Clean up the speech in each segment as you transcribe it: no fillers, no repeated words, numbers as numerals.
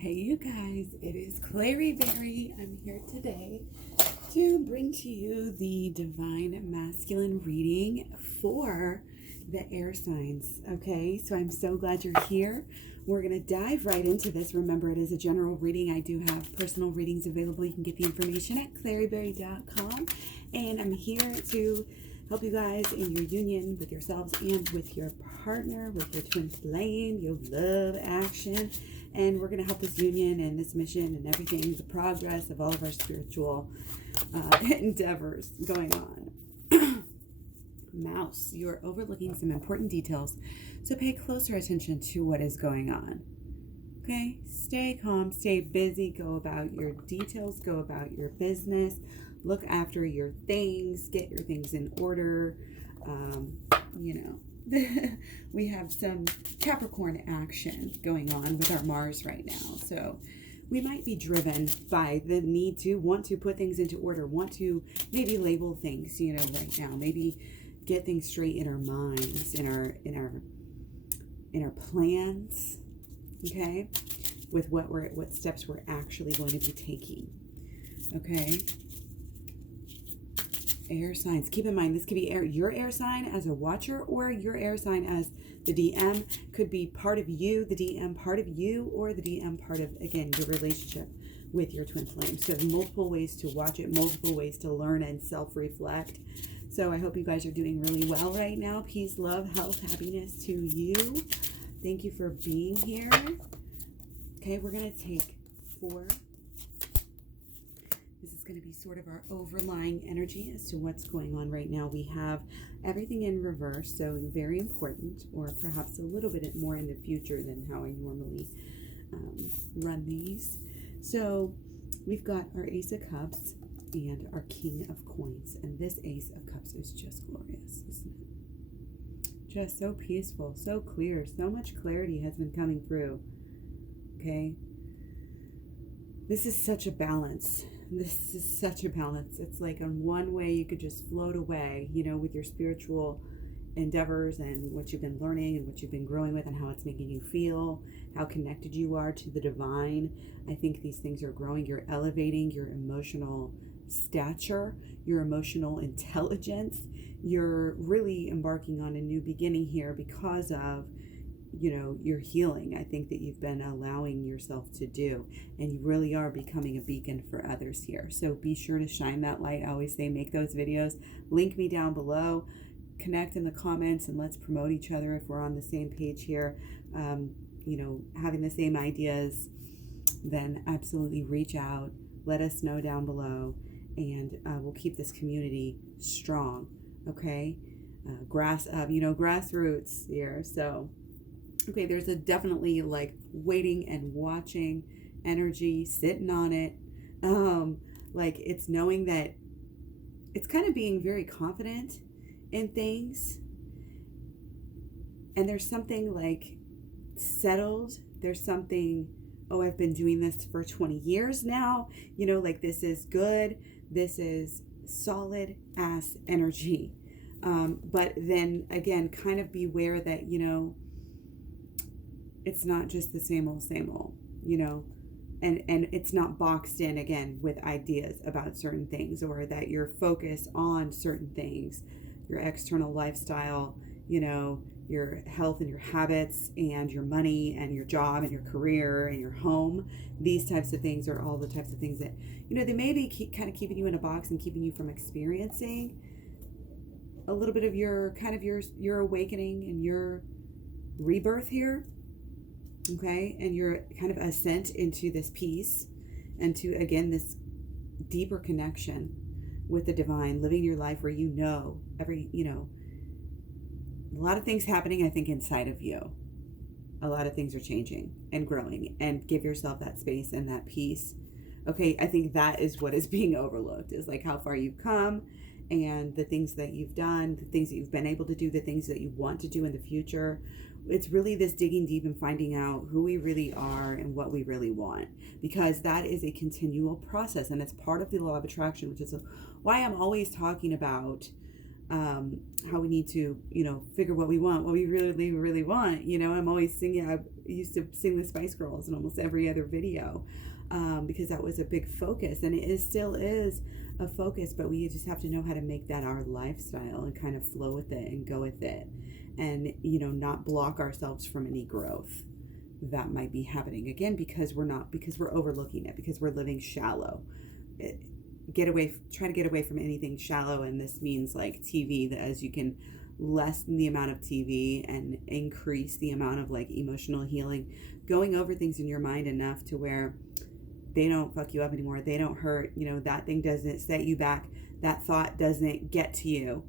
Hey you guys, it is Clary Berry. I'm here today to bring to you the Divine Masculine reading for the air signs. Okay, so I'm so glad you're here. We're going to dive right into this. Remember, it is a general reading. I do have personal readings available. You can get the information at claryberry.com. And I'm here to help you guys in your union with yourselves and with your partner, with your twin flame, your love action. And we're going to help this union and this mission and everything, the progress of all of our spiritual endeavors going on. Mouse, you're overlooking some important details, so pay closer attention to what is going on. Okay? Stay calm, stay busy, go about your details, go about your business, look after your things, get your things in order. We have some Capricorn action going on with our Mars right now. So we might be driven by the need to want to put things into order, want to maybe label things, right now, maybe get things straight in our minds, in our plans, okay, with what steps we're actually going to be taking. Okay. Air signs. Keep in mind, this could be your air sign as a watcher, or your air sign as the DM. Could be part of you, the DM part of you, or the DM part of, again, your relationship with your twin flame. So multiple ways to watch it, multiple ways to learn and self-reflect. So I hope you guys are doing really well right now. Peace, love, health, happiness to you. Thank you for being here. Okay, we're going to take 4. This is going to be sort of our overlying energy as to what's going on right now. We have everything in reverse, so very important, or perhaps a little bit more in the future than how I normally run these. So we've got our Ace of Cups and our King of Coins, and this Ace of Cups is just glorious, isn't it? Just so peaceful, so clear, so much clarity has been coming through. Okay, this is such a balance. This is such a balance. It's like on one way you could just float away, with your spiritual endeavors and what you've been learning and what you've been growing with and how it's making you feel, how connected you are to the divine. I think these things are growing. You're elevating your emotional stature, your emotional intelligence. You're really embarking on a new beginning here because of your healing. I think that you've been allowing yourself to do, and you really are becoming a beacon for others here. So be sure to shine that light. I always say, make those videos, link me down below, connect in the comments, and let's promote each other if we're on the same page here. Having the same ideas, then absolutely reach out, let us know down below, and we'll keep this community strong. Okay, grassroots here. So okay, there's a definitely like waiting and watching energy, sitting on it. Like it's knowing that it's kind of being very confident in things. And there's something like settled. There's something, I've been doing this for 20 years now. Like this is good. This is solid ass energy. But then again, kind of beware that, it's not just the same old, and it's not boxed in again with ideas about certain things, or that you're focused on certain things, your external lifestyle, your health and your habits and your money and your job and your career and your home. These types of things are all the types of things that, they may be kind of keeping you in a box and keeping you from experiencing a little bit of your awakening and your rebirth here. Okay, and your kind of ascent into this peace and to, again, this deeper connection with the divine, living your life where a lot of things happening, I think, inside of you. A lot of things are changing and growing, and give yourself that space and that peace. Okay, I think that is what is being overlooked, is like how far you've come and the things that you've done, the things that you've been able to do, the things that you want to do in the future. It's really this digging deep and finding out who we really are and what we really want, because that is a continual process, and it's part of the law of attraction, which is why I'm always talking about how we need to, figure what we want, what we really, really want. I'm always singing, used to sing the Spice Girls in almost every other video, because that was a big focus, and still is a focus, but we just have to know how to make that our lifestyle and kind of flow with it and go with it, and not block ourselves from any growth that might be happening, again, because we're overlooking it, because we're living shallow. Try to get away from anything shallow, and this means like TV, that as you can lessen the amount of TV and increase the amount of like emotional healing, going over things in your mind enough to where they don't fuck you up anymore, they don't hurt, that thing doesn't set you back, that thought doesn't get to you.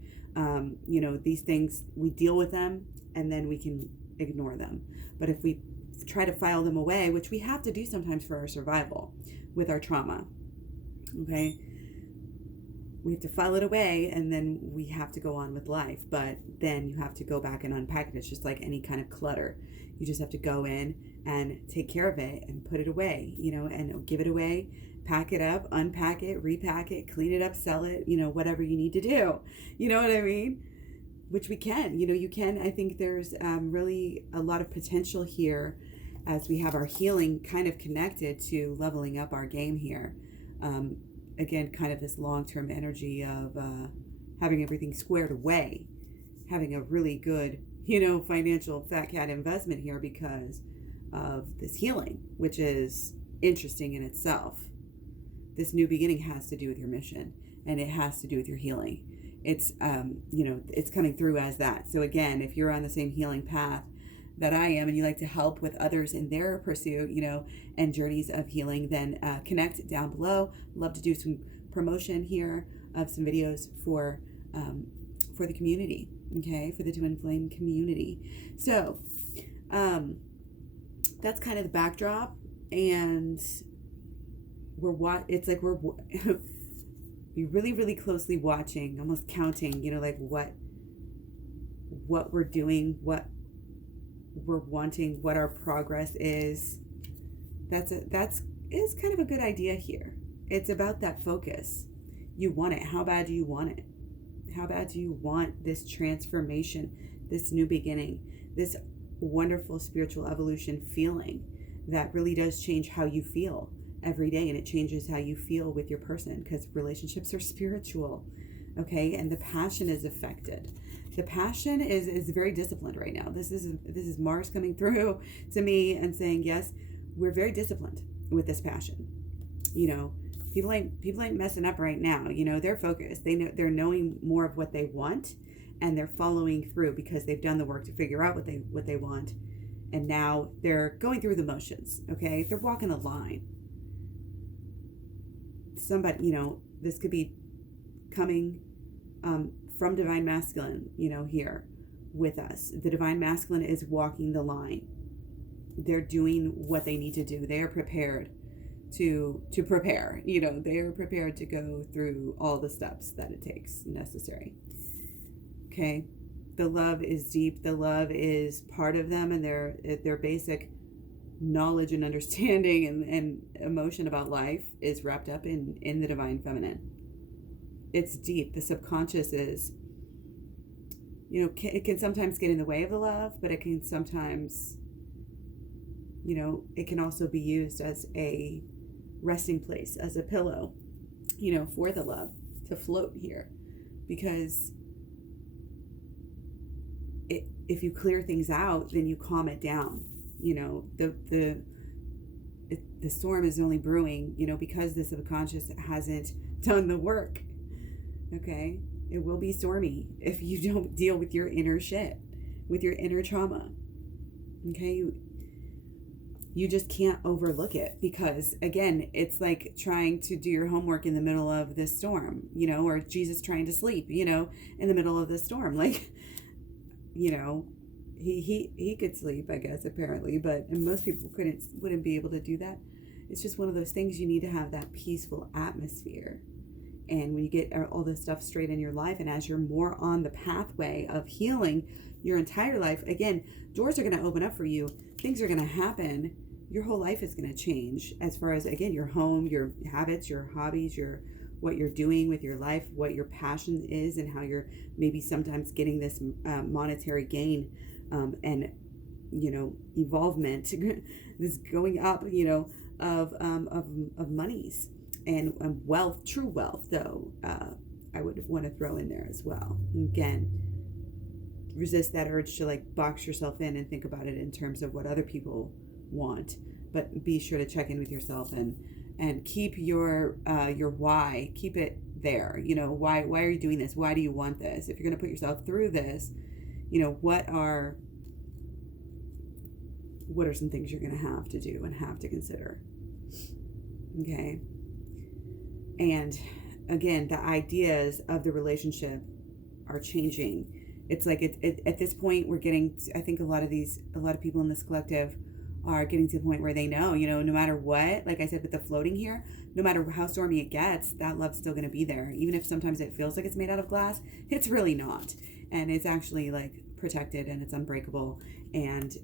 These things, we deal with them and then we can ignore them. But if we try to file them away, which we have to do sometimes for our survival with our trauma, okay, we have to file it away, and then we have to go on with life. But then you have to go back and unpack it. It's just like any kind of clutter. You just have to go in and take care of it and put it away, and give it away, pack it up, unpack it, repack it, clean it up, sell it, whatever you need to do. You know what I mean? Which we can, you can. I think there's really a lot of potential here as we have our healing kind of connected to leveling up our game here. Again, kind of this long-term energy of having everything squared away, having a really good, financial fat cat investment here because of this healing, which is interesting in itself. This new beginning has to do with your mission, and it has to do with your healing. It's, it's coming through as that. So again, if you're on the same healing path that I am, and you like to help with others in their pursuit, and journeys of healing, then connect down below. Love to do some promotion here of some videos for the community, okay, for the Twin Flame community. So that's kind of the backdrop, and it's like we're really, really closely watching, almost counting, like what we're doing, what we're wanting, what our progress is. That's kind of a good idea here. It's about that focus. You want it. How bad do you want it? How bad do you want this transformation, this new beginning, this wonderful spiritual evolution feeling that really does change how you feel every day, and it changes how you feel with your person, because relationships are spiritual, okay? And the passion is affected. The passion is very disciplined right now. This is Mars coming through to me and saying, yes, we're very disciplined with this passion. People ain't messing up right now. They're focused. They're knowing more of what they want, and they're following through because they've done the work to figure out what they want, and now they're going through the motions. Okay, they're walking the line. Somebody, this could be coming from Divine Masculine, here with us. The Divine Masculine is walking the line. They're doing what they need to do. They are prepared to prepare. They are prepared to go through all the steps that it takes necessary. Okay, the love is deep. The love is part of them, and their basic knowledge and understanding and emotion about life is wrapped up in the Divine Feminine. It's deep. The subconscious is, it can sometimes get in the way of the love, but it can sometimes, it can also be used as a resting place, as a pillow, for the love to float here. Because if you clear things out, then you calm it down. The storm is only brewing, because the subconscious hasn't done the work. Okay, it will be stormy if you don't deal with your inner shit, with your inner trauma. Okay, you just can't overlook it, because again, it's like trying to do your homework in the middle of this storm, or Jesus trying to sleep, in the middle of the storm. Like, he could sleep, I guess, apparently, but most people wouldn't be able to do that. It's just one of those things. You need to have that peaceful atmosphere. And when you get all this stuff straight in your life, and as you're more on the pathway of healing your entire life, again, doors are going to open up for you. Things are going to happen. Your whole life is going to change, as far as, again, your home, your habits, your hobbies, what you're doing with your life, what your passion is, and how you're maybe sometimes getting this monetary gain, and evolvement, this going up, of monies and wealth, true wealth, though, I would want to throw in there as well. Again, resist that urge to like box yourself in and think about it in terms of what other people want, but be sure to check in with yourself and keep your why, keep it there. Why are you doing this? Why do you want this? If you're going to put yourself through this, what are some things you're going to have to do and have to consider. Okay. And again, the ideas of the relationship are changing. It's like at this point we're getting, I think a lot of people in this collective are getting to the point where they know, no matter what, like I said with the floating here, no matter how stormy it gets, that love's still going to be there. Even if sometimes it feels like it's made out of glass, it's really not. And it's actually like protected and it's unbreakable. And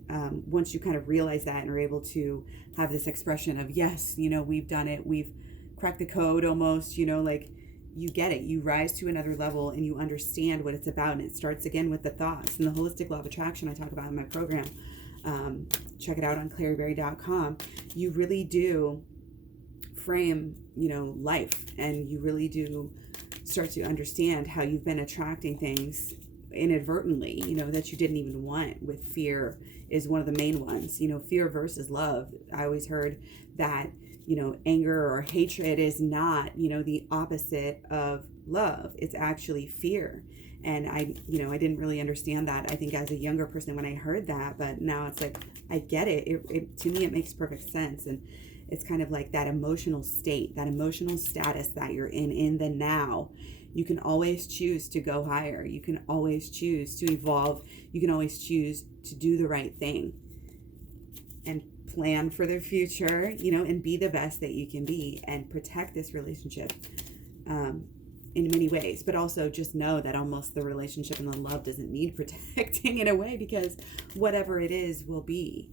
once you kind of realize that and are able to have this expression of, yes, we've done it, we've cracked the code almost, like you get it, you rise to another level and you understand what it's about. And it starts again with the thoughts and the holistic law of attraction I talk about in my program. Check it out on claryberry.com. You really do frame, life, and you really do start to understand how you've been attracting things inadvertently, that you didn't even want. With fear is one of the main ones, fear versus love. I always heard that, anger or hatred is not, the opposite of love. It's actually fear. And I didn't really understand that, I think, as a younger person when I heard that, but now it's like, I get it. It to me, it makes perfect sense. And it's kind of like that emotional state, that emotional status that you're in the now. You can always choose to go higher. You can always choose to evolve. You can always choose to do the right thing and plan for the future, and be the best that you can be and protect this relationship in many ways. But also just know that almost the relationship and the love doesn't need protecting in a way, because whatever it is will be.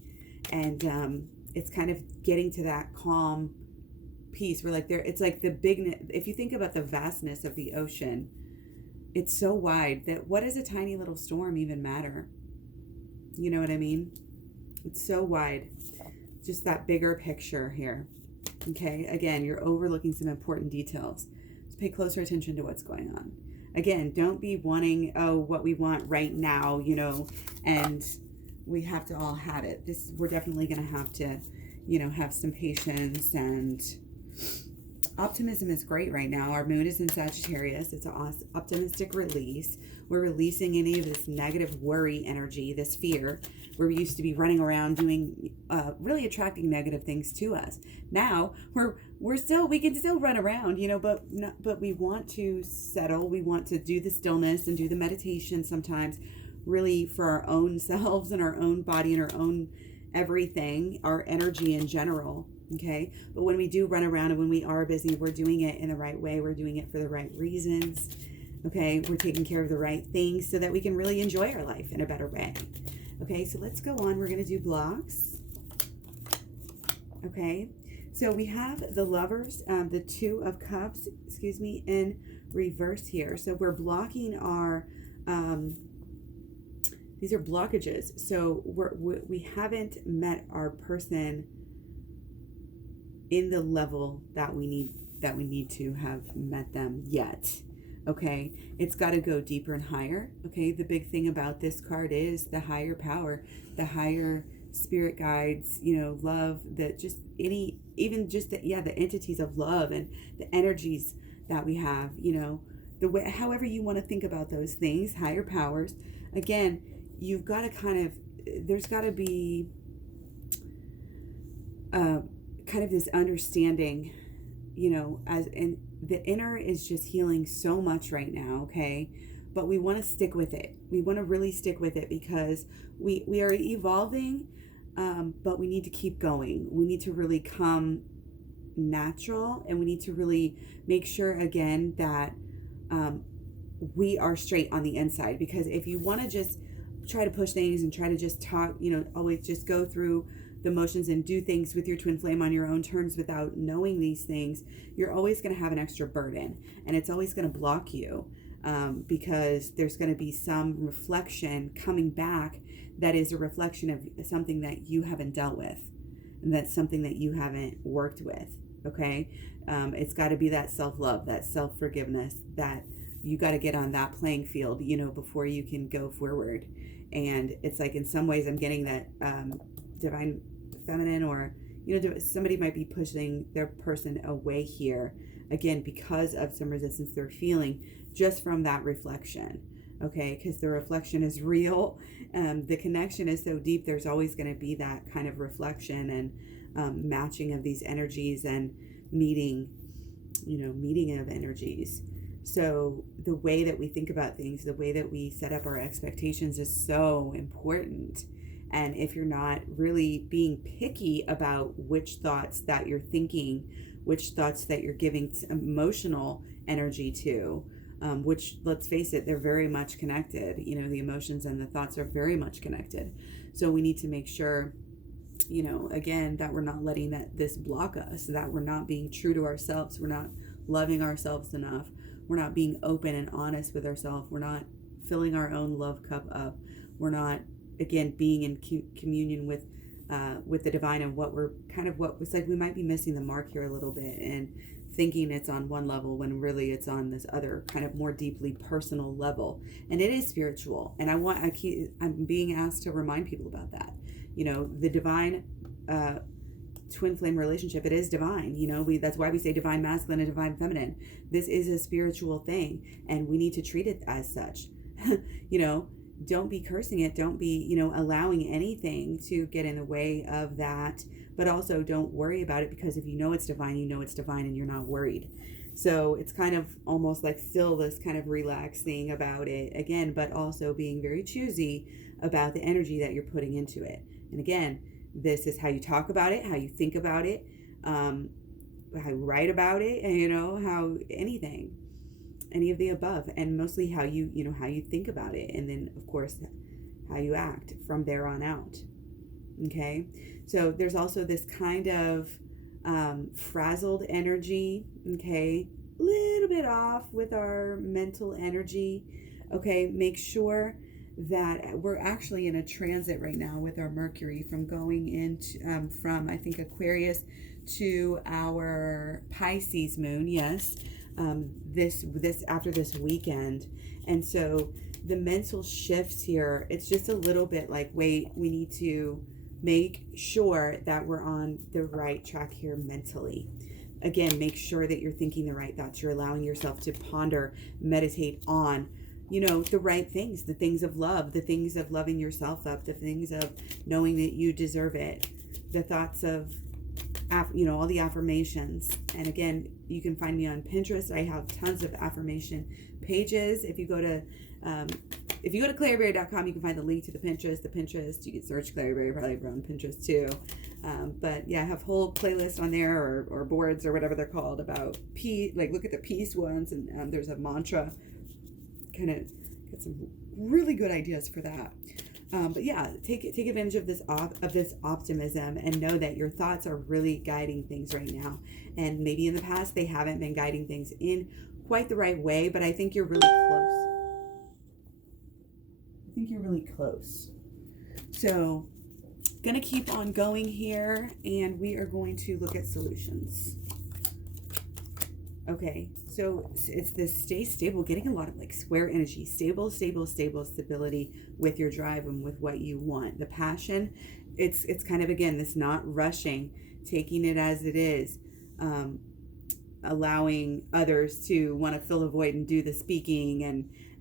And it's kind of getting to that calm peace where it's like the big, if you think about the vastness of the ocean, it's so wide that what does a tiny little storm even matter? You know what I mean? It's so wide. Just that bigger picture here. Okay, again, you're overlooking some important details. So pay closer attention to what's going on. Again, don't be wanting, what we want right now, and we have to all have it. We're definitely going to have to, have some patience, and optimism is great right now. Our moon is in Sagittarius. It's an optimistic release. We're releasing any of this negative worry energy, this fear, where we used to be running around doing, really attracting negative things to us. Now we can still run around, but we want to settle. We want to do the stillness and do the meditation sometimes, really for our own selves and our own body and our own everything, our energy in general. Okay. But when we do run around and when we are busy, we're doing it in the right way. We're doing it for the right reasons. Okay. We're taking care of the right things so that we can really enjoy our life in a better way. Okay. So let's go on. We're going to do blocks. Okay. So we have the Lovers, the Two of Cups, in reverse here. So we're blocking our, these are blockages. So we haven't met our person in the level that we need to have met them yet. Okay, it's got to go deeper and higher. Okay, the big thing about this card is the higher power, the higher spirit guides, love, that just the entities of love and the energies that we have, the way, however you want to think about those things, higher powers. Again, you've got to there's got to be kind of this understanding, as in the inner is just healing so much right now. Okay. But we want to stick with it. We want to really stick with it because we are evolving, but we need to keep going. We need to really come natural, and we need to really make sure again that we are straight on the inside. Because if you want to just try to push things and try to just talk, always just go through the motions and do things with your twin flame on your own terms without knowing these things, you're always going to have an extra burden, and it's always going to block you. because there's going to be some reflection coming back that is a reflection of something that you haven't dealt with, and that's something that you haven't worked with. Okay, it's got to be that self-love, that self-forgiveness, that you got to get on that playing field, before you can go forward. And it's like, in some ways I'm getting that divine feminine, or somebody might be pushing their person away here, again, because of some resistance they're feeling just from that reflection. Okay, because the reflection is real. The connection is so deep, there's always going to be that kind of reflection and matching of these energies and meeting of energies. So the way that we think about things, the way that we set up our expectations is so important. And if you're not really being picky about which thoughts that you're thinking, which thoughts that you're giving emotional energy to, which, let's face it, they're very much connected. The emotions and the thoughts are very much connected. So we need to make sure, again, that we're not letting this block us, that we're not being true to ourselves. We're not loving ourselves enough. We're not being open and honest with ourselves. We're not filling our own love cup up. We're not, again, being in communion with the divine, and what it's like we might be missing the mark here a little bit, and thinking it's on one level when really it's on this other kind of more deeply personal level. And it is spiritual. And I'm being asked to remind people about that. The divine twin flame relationship, it is divine. That's why we say divine masculine and divine feminine. This is a spiritual thing, and we need to treat it as such. Don't be cursing it. Don't be, allowing anything to get in the way of that. But also don't worry about it, because if it's divine, it's divine, and you're not worried. So it's kind of almost like still this kind of relaxed thing about it again, but also being very choosy about the energy that you're putting into it. And again, this is how you talk about it, how you think about it, how you write about it, and how anything, any of the above, and mostly how you think about it, and then of course how you act from there on out. Okay, so there's also this kind of frazzled energy. Okay, a little bit off with our mental energy. Okay, make sure that we're actually in a transit right now with our Mercury from going into from I think Aquarius to our Pisces moon. Yes, this after this weekend. And so the mental shifts here, it's just a little bit like, wait, we need to make sure that we're on the right track here mentally. Again, make sure that you're thinking the right thoughts. You're allowing yourself to ponder, meditate on, the right things, the things of love, the things of loving yourself up, the things of knowing that you deserve it, the thoughts of, all the affirmations. And again, you can find me on Pinterest. I have tons of affirmation pages. If you go to claryberry.com, you can find the link to the Pinterest. You can search Claryberry, probably on Pinterest too. But yeah, I have whole playlists on there, or boards, or whatever they're called, about peace. Like, look at the peace ones, and there's a mantra. Kind of get some really good ideas for that. But yeah, take advantage of this optimism, and know that your thoughts are really guiding things right now. And maybe in the past they haven't been guiding things in quite the right way, but I think you're really close. So, gonna keep on going here, and we are going to look at solutions. Okay, so it's this stay stable, getting a lot of like square energy, stable, stability with your drive and with what you want. The passion, it's kind of, again, this not rushing, taking it as it is, allowing others to want to fill the void and do the speaking,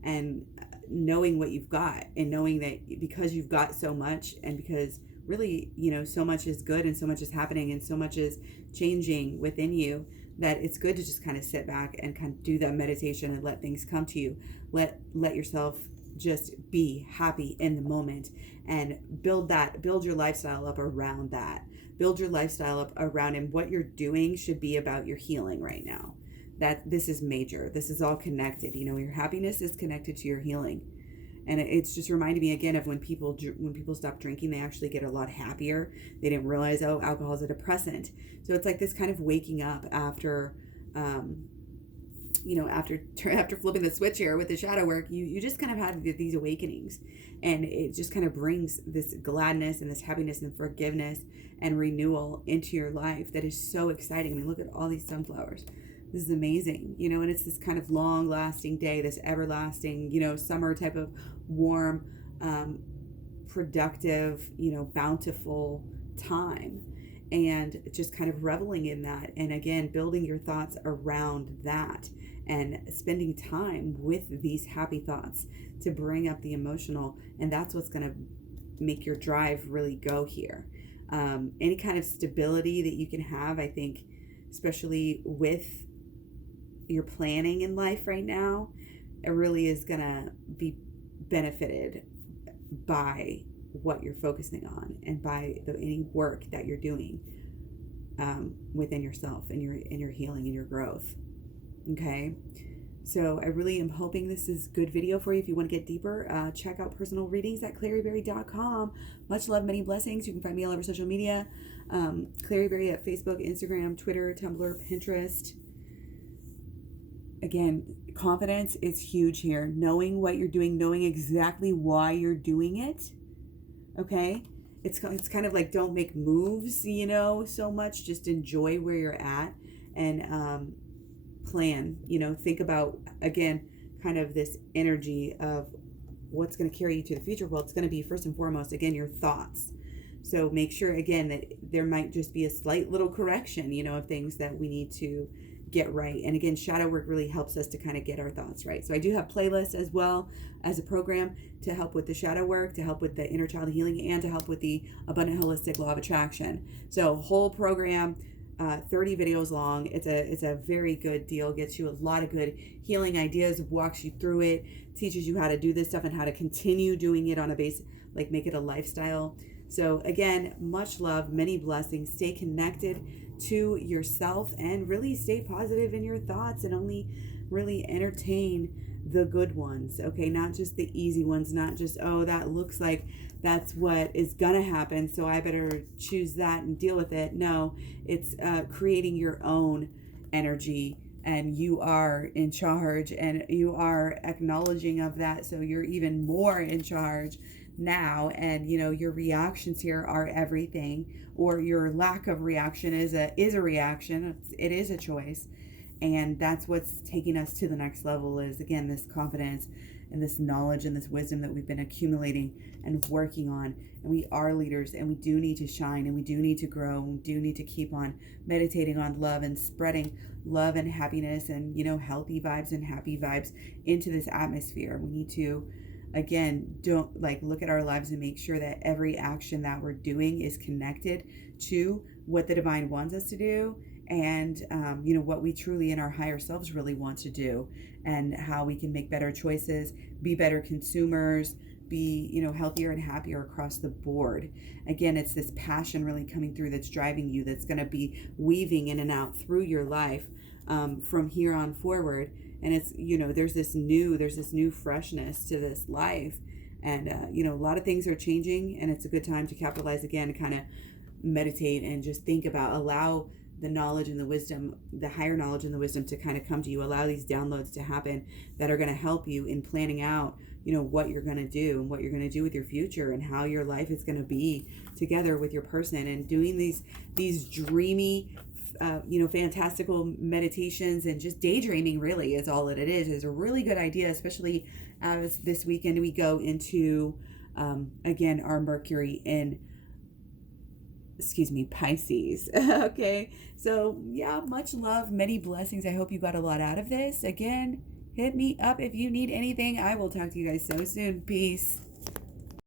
and knowing what you've got, and knowing that because you've got so much, and because really, so much is good, and so much is happening, and so much is changing within you, that it's good to just kind of sit back and kind of do that meditation and let things come to you. Let yourself just be happy in the moment, and build your lifestyle up around that. Build your lifestyle up around, and what you're doing should be about your healing right now. That this is major. This is all connected. Your happiness is connected to your healing. And it's just reminded me again of when people stop drinking, they actually get a lot happier. They didn't realize, alcohol is a depressant. So it's like this kind of waking up after after flipping the switch here with the shadow work, you just kind of have these awakenings, and it just kind of brings this gladness and this happiness and forgiveness and renewal into your life that is so exciting. I mean, look at all these sunflowers. This is amazing, and it's this kind of long lasting day, this everlasting, summer type of warm, productive, bountiful time, and just kind of reveling in that. And again, building your thoughts around that and spending time with these happy thoughts to bring up the emotional. And that's what's going to make your drive really go here. Any kind of stability that you can have, I think, especially with your planning in life right now, it really is going to be benefited by what you're focusing on and by any work that you're doing within yourself and your healing and your growth. Okay, so I really am hoping this is good video for you. If you want to get deeper, check out personal readings at claryberry.com. Much love, many blessings. You can find me all over social media. Claryberry at Facebook, Instagram, Twitter, Tumblr, Pinterest. Again, confidence is huge here. Knowing what you're doing, knowing exactly why you're doing it. Okay, it's kind of like, don't make moves, so much. Just enjoy where you're at and plan. Think about, again, kind of this energy of what's going to carry you to the future. Well, it's going to be first and foremost, again, your thoughts. So make sure, again, that there might just be a slight little correction, of things that we need to get right. And again, shadow work really helps us to kind of get our thoughts right. So I do have playlists as well as a program to help with the shadow work, to help with the inner child healing, and to help with the abundant holistic law of attraction. So whole program, 30 videos long. It's a very good deal. Gets you a lot of good healing ideas, walks you through it, teaches you how to do this stuff and how to continue doing it on a base, like make it a lifestyle. So again, much love, many blessings. Stay connected to yourself and really stay positive in your thoughts, and only really entertain the good ones. Okay, not just the easy ones, not just, oh, that looks like that's what is gonna happen, so I better choose that and deal with it. No, it's creating your own energy, and you are in charge, and you are acknowledging of that, so you're even more in charge now. And your reactions here are everything, or your lack of reaction is a reaction. It is a choice. And that's what's taking us to the next level, is again this confidence and this knowledge and this wisdom that we've been accumulating and working on. And we are leaders, and we do need to shine, and we do need to grow, and we do need to keep on meditating on love and spreading love and happiness and healthy vibes and happy vibes into this atmosphere. We need to, again, don't look at our lives and make sure that every action that we're doing is connected to what the divine wants us to do, and what we truly in our higher selves really want to do, and how we can make better choices, be better consumers, be healthier and happier across the board. Again, it's this passion really coming through that's driving you, that's going to be weaving in and out through your life from here on forward. And it's there's this new freshness to this life, and a lot of things are changing, and it's a good time to capitalize again, to kind of meditate and just think about, allow the knowledge and the wisdom, the higher knowledge and the wisdom to kind of come to you. Allow these downloads to happen that are going to help you in planning out, what you're going to do and what you're going to do with your future, and how your life is going to be together with your person, and doing these dreamy, fantastical meditations, and just daydreaming really is all that it is a really good idea, especially as this weekend we go into, again, our Mercury in Pisces. Okay, so yeah, much love, many blessings. I hope you got a lot out of this. Again, hit me up if you need anything. I will talk to you guys so soon. Peace.